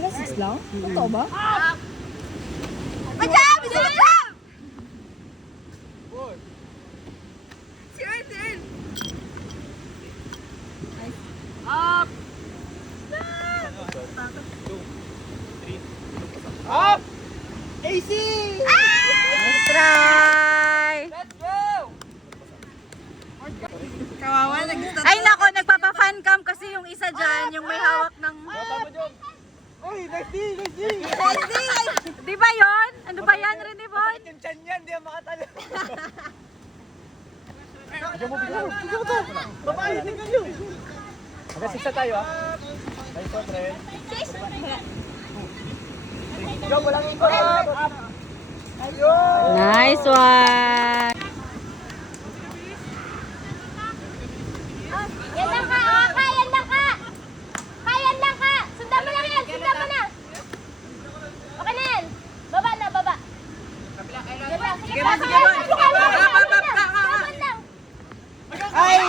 Alas 6 lang? Totoo ba? Madam! Madam! Si Arden! Up! Up! AC! Let's try! Let's go! Kawawa, ay nako, nagpapa-fan cam kasi yung isa dyan, yung may hawak ng... Uy, nice D! Nice D! Di ba yun? Ano ba yan, Rene Bon? Yung chan yan, di yan makatalo. Babae, tingnan nyo! Hanggang 6 tayo ah. Nice one, Ren. Go, walang ikot! Ayun! Nice one! Yan lang ka, oh, kaya lang ka. Kaya lang ka. Sundan mo lang yan, sundan mo na. Okay na yan. Baba na, baba. Yan lang. Sige ba, sige ba. Laban lang. Ay!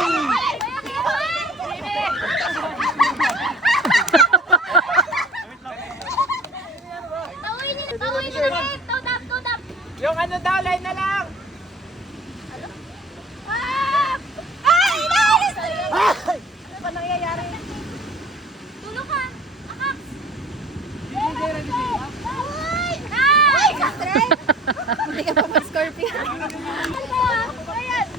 Tawin niyo na. Tawdap. Yung ano daw, line na lang! Ay, nice! Ano ba nangyayari? Tulog ka. Akak. Ay! Ay! Katrin! Hindi ka pa mag-scorpion. Ayan.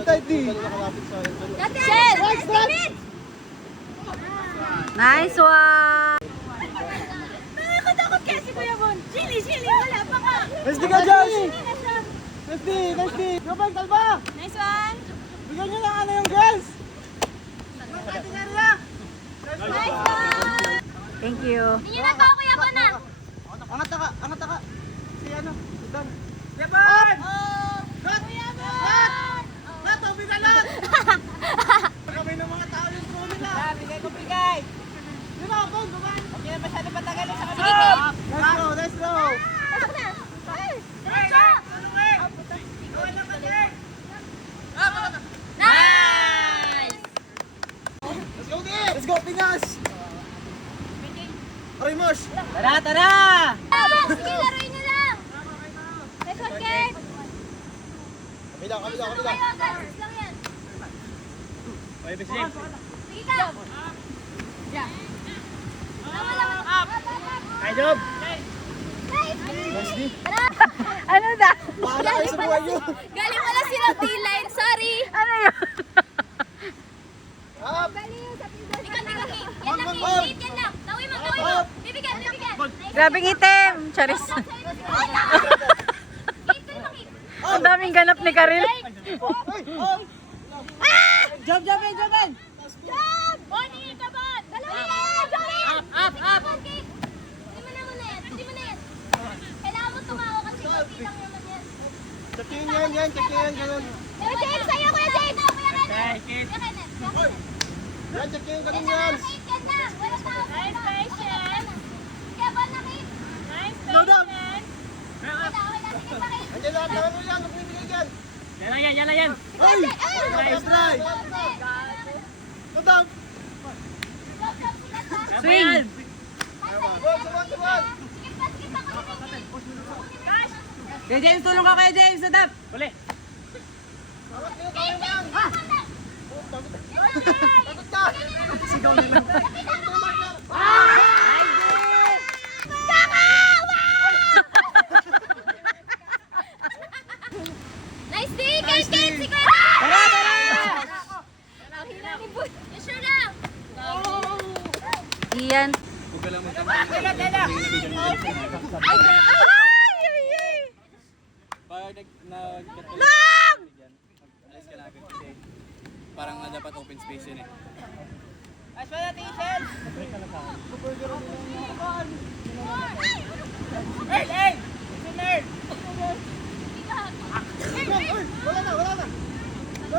Tay D! Nice one! Nakakatakot kaya si Kuya Bon. Chili, wala pa ka. Nice D ka, Josh! Chili na siya. Nice D! Nice D! Go back, Talba! Nice one. Bigyan nyo ng ano yung girls! Nice one. Thank you. Hindi niyo na to, Kuya Bon ah. Angat ka! Angat ka! Si ano? Don! Kuya Bon. Lahat! Bigalan! Kami ng mga tao yung crew nila! Bigay ko bigay! Di ba? Bon! Gumain! Huwag nyo na masyado patagalin sa kanila! Let's go! Let's go! Pasok na. Ay, diretso. Nice. Let's go, Kid! Let's go, Pinas! Arimos! Tara, tara! Sige, laruin niyo lang. Nice one, Kate. Kabila! Sunod kayo, guys. Lang yan. Sige ka. Tama lang. Up. Ay, Job! Nice. Nice D! Tara. Ano na? Bahala kayo sa buhay nyo! Galing wala silang D-line. Sorry. Ano yun? Up! Ikaw, Yan lang, Kate. Yan lang. Tawin mo. Bibigyan. Grabing itim! Charis. Ang daming ganap ni Karil. Job! Job! Bonnie, kabon! Dalawa yan! Up! Kate! Hindi mo na yan. Kailangan mo tumawa kasi konti lang naman yan. Check-in yan! Check-in! Ganun! Kuya James, sa'yo, Kuya James! Kuya Kenneth! Yan! Check-in! Ganun Yan na, yan! Kate, yan na! Wala tao. Nice patient! Kaya ba na, Kate? Nice Slow down! Sige pa, Kate. Andiyan lahat ng ano yan! Magbibigay yan! Yan lang yan. Ay! Nice try! Slow down! Swing! Suwan! Sige pa, Kuya James. Kuya James, tulong ka Kuya James. Sadap! Uli. Kate, yan na! Takot ka! Sigaw na lang! Nice day, Kate! Si Kuya! You sure lang? Iyan. Pag nag-get alis ka na agad kasi parang dapat open space yun eh. Nice one natin, Shell! Hey! Sinner! Wala na! Go!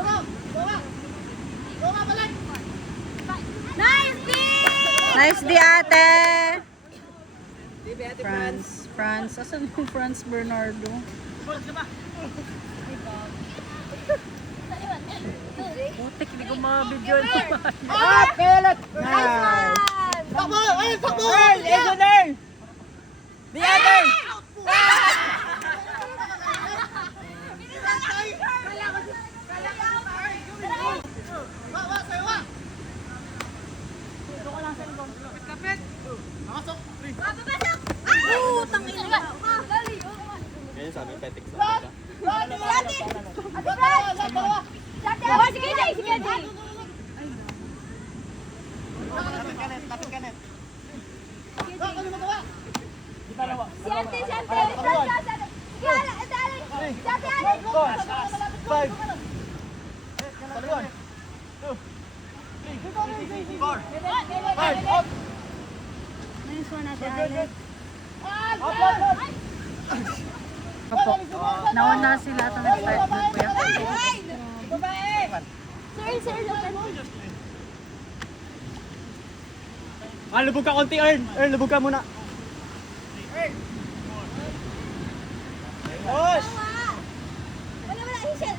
Balik! Nice di ate. France. Asan yung France Bernardo? Putik, hindi ko mabidyo. Takbo! Ay, takbo! Engineer! The other! Ganyan sabi, petik sa Sige, sige. Tapit ka net. Siante. Sige, Five. Talon. 2. 3. 4. 5. Out. Nice one ate Alex. Opo. Nauna sila ito nag-start na kuya. Sir, Lubog ka konti, Earn. Lubog ka muna. Push! Wala, Hichel.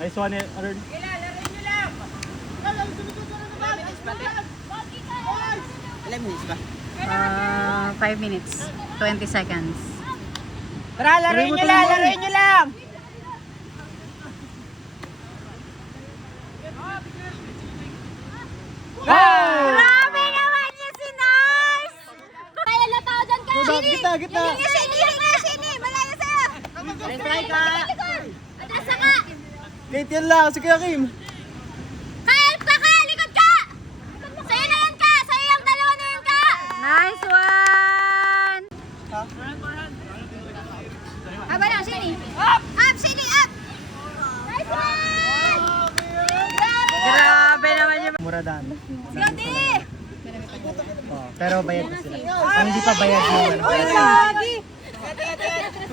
Nice one, Earn. Ilan minutes ba? 5 minutes. 20 seconds. Tara, laruin nyo lang! Grabe naman niya si Nice! Kaya na tao dyan ka. Gitna! Sini, malayo sa'yo. Atras ka. Gate yan lang, si Kuya Kim. Help ka, likod ka. Sa'yo na yan ka. Sa'yo yung dalawa na yan ka. Nice one! Haba lang, Sini. Up, Sini, up. Nice one. Grabe naman yung... Muradan. Gati. Pero bayad na sila. Ang hindi pa bayad yun.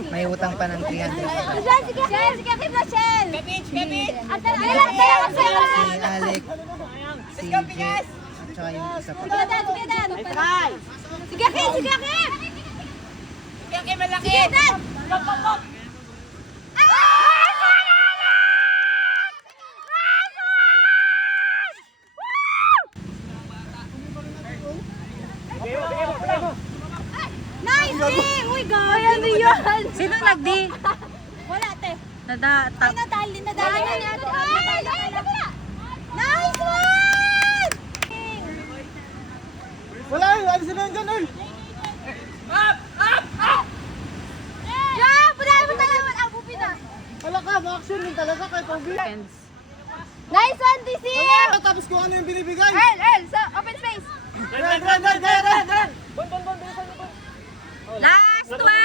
May utang pa ng 300. Sige, keep na, Shell. At ilan tayo ang sa'yo? Si Alec, si Jet, at saka yung isa pa. Sige, Dan. Sige, Kim. Sige, Dan. Nice, Ding! Uy, gaya ano yan? Sino nag-di? Wala, te. Nada-tap. Nadali ni ate. Ay, nice one! Wala, alis na yan dyan, Earl. Yeah, pudaan mo talaga. Abupi na. Wala ka, ma-action din talaga kay Kobe. Seconds. Nice one, DC! Tapos kung ano yung binibigay. Earl, sa open space. Run! Last one!